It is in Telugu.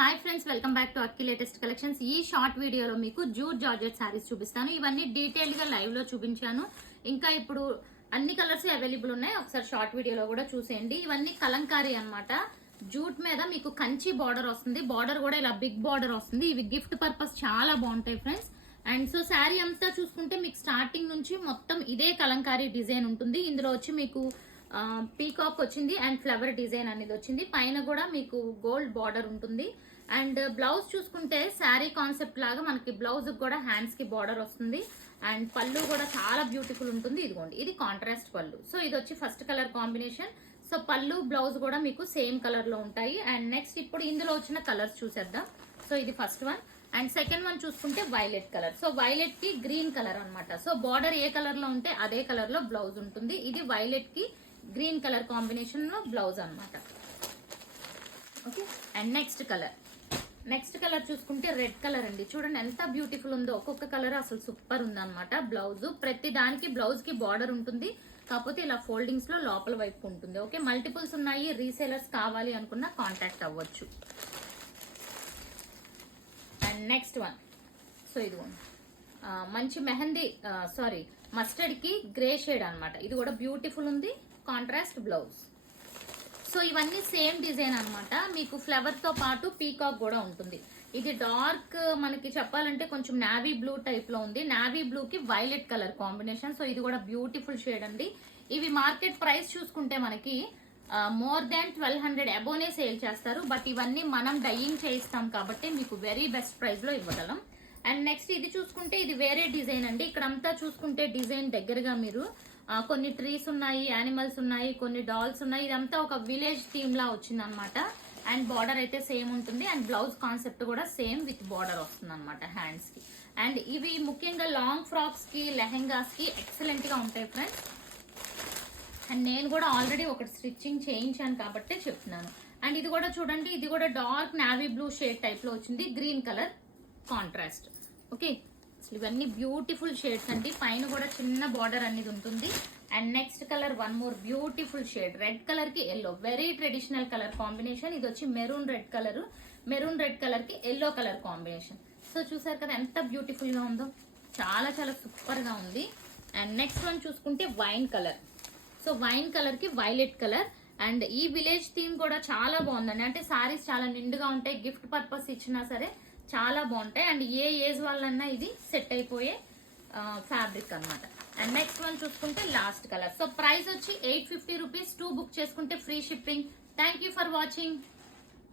Hi friends, welcome back to Akki latest collections. ఈ షార్ట్ వీడియోలో మీకు జూట్ జార్జెట్ శారీస్ చూపిస్తాను. ఇవన్నీ డీటెయిల్ గా లైవ్ లో చూపించాను. ఇంకా ఇప్పుడు అన్ని కలర్స్ అవైలబుల్ ఉన్నాయి. ఒకసారి షార్ట్ వీడియోలో కూడా చూసేయండి. ఇవన్నీ కలంకారీ అన్నమాట. జూట్ మీద మీకు కంచి బార్డర్ వస్తుంది. బార్డర్ కూడా ఇలా బిగ్ బార్డర్ వస్తుంది. ఇవి గిఫ్ట్ పర్పస్ చాలా బాగుంటాయి ఫ్రెండ్స్. అండ్ సో శారీ అంతా చూసుకుంటే మీకు స్టార్టింగ్ నుంచి మొత్తం ఇదే కలంకారీ డిజైన్ ఉంటుంది. ఇందులో వచ్చి మీకు పీకాక్ వచ్చింది అండ్ ఫ్లవర్ డిజైన్ అనేది వచ్చింది. పైన కూడా మీకు గోల్డ్ బార్డర్ ఉంటుంది. అండ్ బ్లౌజ్ చూసుకుంటే శారీ కాన్సెప్ట్ లాగా మనకి బ్లౌజ్ కూడా హ్యాండ్స్ కి బార్డర్ వస్తుంది. అండ్ పళ్ళు కూడా చాలా బ్యూటిఫుల్ ఉంటుంది. ఇదిగోండి, ఇది కాంట్రాస్ట్ పళ్ళు. సో ఇది వచ్చి ఫస్ట్ కలర్ కాంబినేషన్. సో పళ్ళు బ్లౌజ్ కూడా మీకు సేమ్ కలర్ లో ఉంటాయి. అండ్ నెక్స్ట్ ఇప్పుడు ఇందులో వచ్చిన కలర్స్ చూసేద్దాం. సో ఇది first one. And second one చూసుకుంటే వైలెట్ కలర్. సో వైలెట్ కి గ్రీన్ కలర్ అన్నమాట. సో బార్డర్ ఏ కలర్ లో ఉంటే అదే కలర్ లో బ్లౌజ్ ఉంటుంది. ఇది వైలెట్ కి గ్రీన్ కలర్ కాంబినేషన్ లో బ్లౌజ్ అన్నమాట. ఓకే, అండ్ నెక్స్ట్ కలర్ చూసుకుంటే రెడ్ కలర్ అండి. చూడండి ఎంత బ్యూటిఫుల్ ఉందో. ఒక్కొక్క కలర్ అసలు సూపర్ ఉందన్నమాట. బ్లౌజ్ ప్రతి దానికి బ్లౌజ్ కి బార్డర్ ఉంటుంది. కాకపోతే ఇలా ఫోల్డింగ్స్ లో లోపల వైపు ఉంటుంది. ఓకే, మల్టిపుల్స్ ఉన్నాయి. రీసేలర్స్ కావాలి అనుకున్నా కాంటాక్ట్ అవ్వచ్చు. And next one. సో ఇదిగోండి, మంచి మెహందీ మస్టర్డ్ కి గ్రే షేడ్ అన్నమాట. ఇది కూడా బ్యూటిఫుల్ ఉంది. Contrast blouse. సో ఇవన్నీ సేమ్ డిజైన్ అన్నమాట. మీకు ఫ్లవర్ తో పాటు పీకాక్ కూడా ఉంటుంది. ఇది డార్క్ మనకి చెప్పాలంటే కొంచెం నావీ బ్లూ టైప్ లో ఉంది. నావీ బ్లూ కి వైలెట్ కలర్ కాంబినేషన్. సో ఇది కూడా బ్యూటిఫుల్ షేడ్ అండి. ఇవి మార్కెట్ ప్రైస్ చూసుకుంటే మనకి మోర్ దాన్ 1200 అబోనే సేల్ చేస్తారు. బట్ ఇవన్నీ మనం డైయింగ్ చేయిస్తాం కాబట్టి మీకు వెరీ బెస్ట్ ప్రైస్ లో ఇవ్వగలం. అండ్ నెక్స్ట్ ఇది చూసుకుంటే ఇది వేరే డిజైన్ అండి. ఇక్కడంతా చూసుకుంటే డిజైన్ దగ్గరగా మీరు కొన్ని ట్రీస్ ఉన్నాయి, యానిమల్స్ ఉన్నాయి, కొన్ని డాల్స్ ఉన్నాయి. ఇదంతా ఒక విలేజ్ థీమ్ లా వచ్చింది అనమాట. అండ్ బార్డర్ అయితే సేమ్ ఉంటుంది. అండ్ బ్లౌజ్ కాన్సెప్ట్ కూడా సేమ్ విత్ బార్డర్ వస్తుంది అనమాట హ్యాండ్స్ కి. అండ్ ఇవి ముఖ్యంగా లాంగ్ ఫ్రాక్స్ కి, లెహెంగాస్ కి ఎక్సలెంట్ గా ఉంటాయి ఫ్రెండ్స్. అండ్ నేను కూడా ఆల్రెడీ ఒకటి స్టిచ్చింగ్ చేయించాను కాబట్టి చెప్తున్నాను. అండ్ ఇది కూడా చూడండి, ఇది కూడా dark navy blue shade type లో వచ్చింది. Green colour contrast. ఓకే, అసలు ఇవన్నీ బ్యూటిఫుల్ షేడ్స్ అండి. పైన కూడా చిన్న బార్డర్ అనేది ఉంటుంది. And next colour one more beautiful shade. Red colour కి yellow, very traditional colour combination. ఇది వచ్చి మెరూన్ రెడ్ కలర్ కి ఎల్లో కలర్ కాంబినేషన్. సో చూసారు కదా ఎంత బ్యూటిఫుల్ గా ఉందో. చాలా చాలా సూపర్ గా ఉంది. అండ్ నెక్స్ట్ వన్ చూసుకుంటే wine colour. So wine colour కి వైలెట్ కలర్. అండ్ ఈ విలేజ్ థీమ్ కూడా చాలా బాగుందండి. అంటే సారీస్ చాలా నిండుగా ఉంటాయి. గిఫ్ట్ పర్పస్ ఇచ్చినా సరే చాలా బాగుంటాయి. అండ్ ఏ ఏజ్ వాళ్ళన్నా ఇది సెట్ అయిపోయే ఫ్యాబ్రిక్ అన్నమాట. అండ్ నెక్స్ట్ వన్ చూసుకుంటే లాస్ట్ కలర్. సో ప్రైస్ వచ్చి 850 రూపీస్. 2 బుక్ చేసుకుంటే free shipping. Thank you for watching.